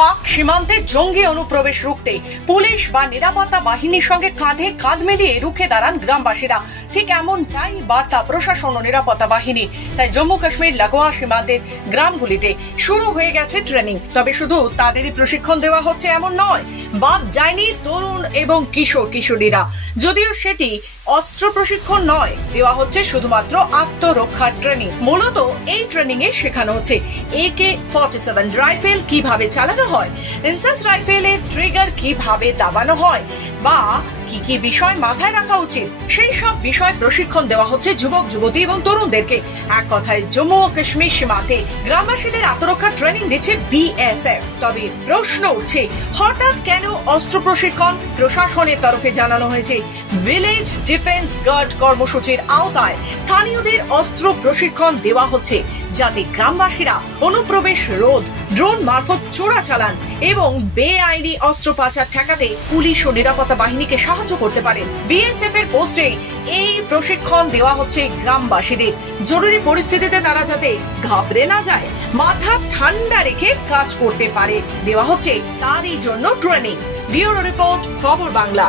পাক সীমান্তে জঙ্গি অনুপ্রবেশ রুখতে পুলিশ বা নিরাপত্তা বাহিনীর সঙ্গে কাঁধে কাঁধ মিলিয়ে রুখে দাঁড়ান গ্রামবাসীরা। ঠিক এমনটাই বার্তা প্রশাসন ও নিরাপত্তা বাহিনী। তাই জম্মু কাশ্মীর লাগোয়া সীমান্তের গ্রামগুলিতে শুরু হয়ে গেছে ট্রেনিং। তবে শুধু তাদেরই প্রশিক্ষণ দেওয়া হচ্ছে এমন নয়, বাদ যায়নি তরুণ এবং কিশোর কিশোরীরা। যদিও সেটি অস্ত্র প্রশিক্ষণ নয়, দেওয়া হচ্ছে শুধুমাত্র আত্মরক্ষার ট্রেনিং। মূলত এই ট্রেনিং এ শেখানো হচ্ছে AK-47 রাইফেল কিভাবে চালানো হয়, ইনসাস রাইফেলের ট্রিগার কিভাবে দাবানো হয়, বা কি কি বিষয় মাথায় রাখা উচিত, সেই সব বিষয় প্রশিক্ষণ দেওয়া হচ্ছে যুবক যুবতী এবং তরুণদেরকে। এক কথায় জম্মু ও কাশ্মীর সীমান্তে গ্রামবাসীদের আত্মরক্ষা ট্রেনিং দিচ্ছে BSF। তবে প্রশ্ন উঠছে, হঠাৎ কেন অস্ত্র প্রশিক্ষণ? প্রশাসনের তরফে জানানো হয়েছে, ভিলেজ ডিফেন্স গার্ড কর্মসূচির আওতায় স্থানীয়দের অস্ত্র প্রশিক্ষণ দেওয়া হচ্ছে, যাতে গ্রামবাসীরা অনুপ্রবেশ রোধ, ড্রোন মারফত চোরাচালান এবং বেআইনি অস্ত্র পাচার ঠেকাতে পুলিশ ও নিরাপত্তা বাহিনীকে সাহায্য করতে পারেন। BSF এর পোস্টে এই প্রশিক্ষণ দেওয়া হচ্ছে গ্রামবাসীদের। জরুরি পরিস্থিতিতে তারা যাতে ঘাবড়ে না যায়, মাথা ঠান্ডা রেখে কাজ করতে পারে, দেওয়া হচ্ছে তারই জন্য ট্রেনিং। ব্যুরো রিপোর্ট, খবর বাংলা।